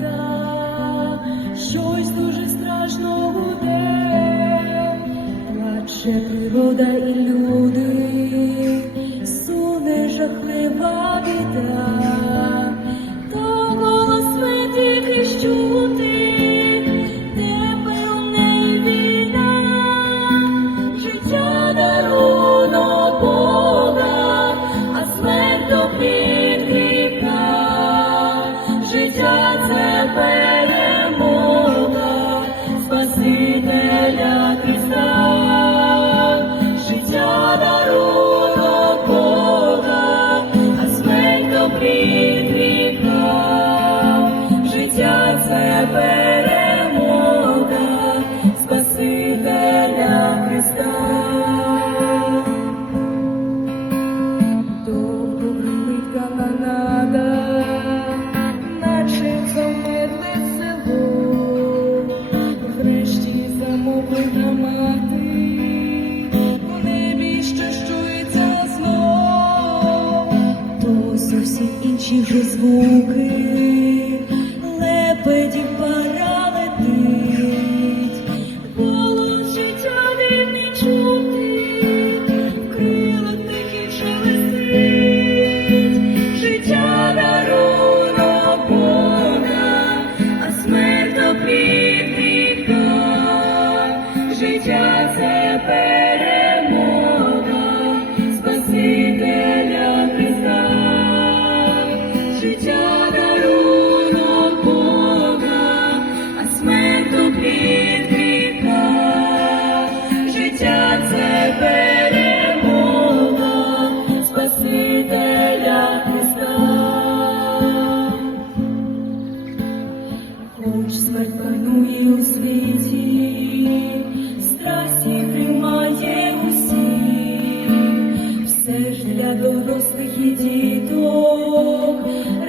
канада, щось дуже страшно буде, плаче природа і люди, суне жахлива біда, то голос тільки чути, тепер у неї війна, життя дарунок Бога, а смерть доплід гріха, життя це перемога Спасителя Христа, життя дарунок Бога, а смерть доплід гріха, життя це перемога Спасителя Христа. Довго гримить канонада, наче замерзле село, врешті замовкли гармати, у небі що чується знов, то зовсім інші вже звуки, лебедів пара летить, голос життя вільний чути, в крилах тихих шелестить, життя дарунок Бога, а смерть доплід гріха, життя це перемога Спасителя Христа, життя дарунок Бога, а смерть доплід гріха, життя це перемога Спасителя Христа. Хоч смерть панує у світі, страсті тримає усіх, все ж для дорослих і діток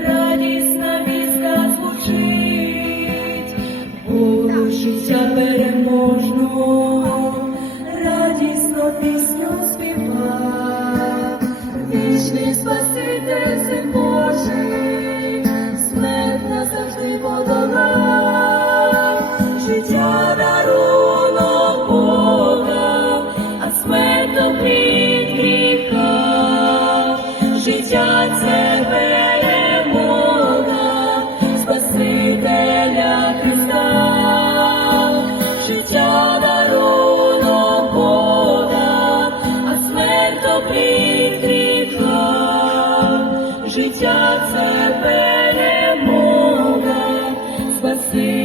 радісна вістка звучить, бо життя переможно, радісно пісню співа, вічний Спаситель Син Божий, смерть назавжди подолав, життя дарунок Бога, а смерть доплід гріха, життя це перемога Спасителя Христа, життя дарунок Бога, а смерть доплід гріха, життя це перемога Спасителя.